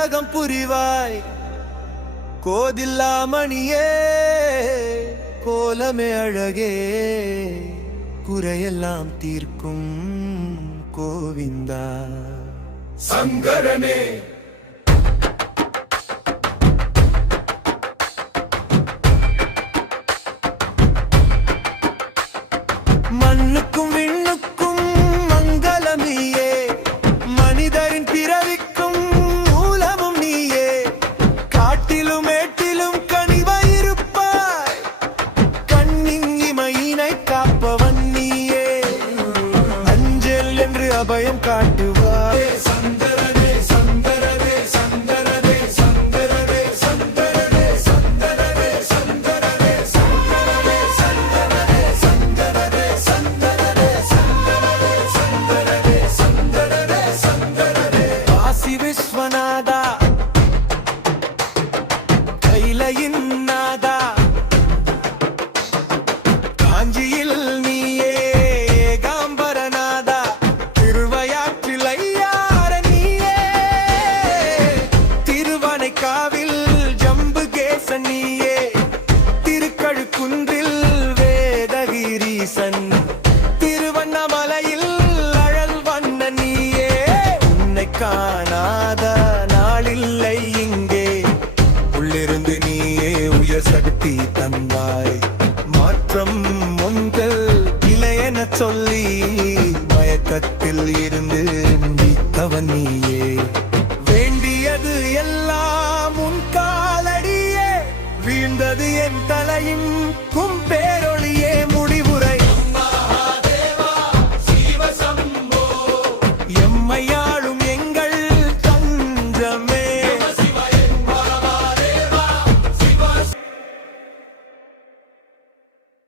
நாடகம் புரிவாய் கோதில்லாமணியே கோலமே அழகே குறையெல்லாம் தீர்க்கும் கோவிந்தா சங்கரனே. மண்ணுக்கும் விண்ணுக்கும் மங்களமியே மனிதரின் பிறவிக்கும் மூலமும் நீயே காட்டிலும் மேட்டிலும் கனிவாயிருப்பாய் கண்ணின் இமையினை காப்பவன் நீயே அஞ்சல் என்று அபயம் காட்டுவாய் சங்கரனே சங்கரனே சங்கரனே சங்கரனே சங்கரனே சங்கரனே சங்கரனே சங்கரனே சங்கரனே சங்கரனே சங்கரனே சங்கரனே சங்கரனே சங்கரனே. காசி விஸ்வநாதா கைலையின் நாதா காஞ்சியில் நீயே ஏகாம்பரநாதா திருவையாற்றில் ஐயார நீயே திருவானைக்காவில் ஜம்புகேசன் நீ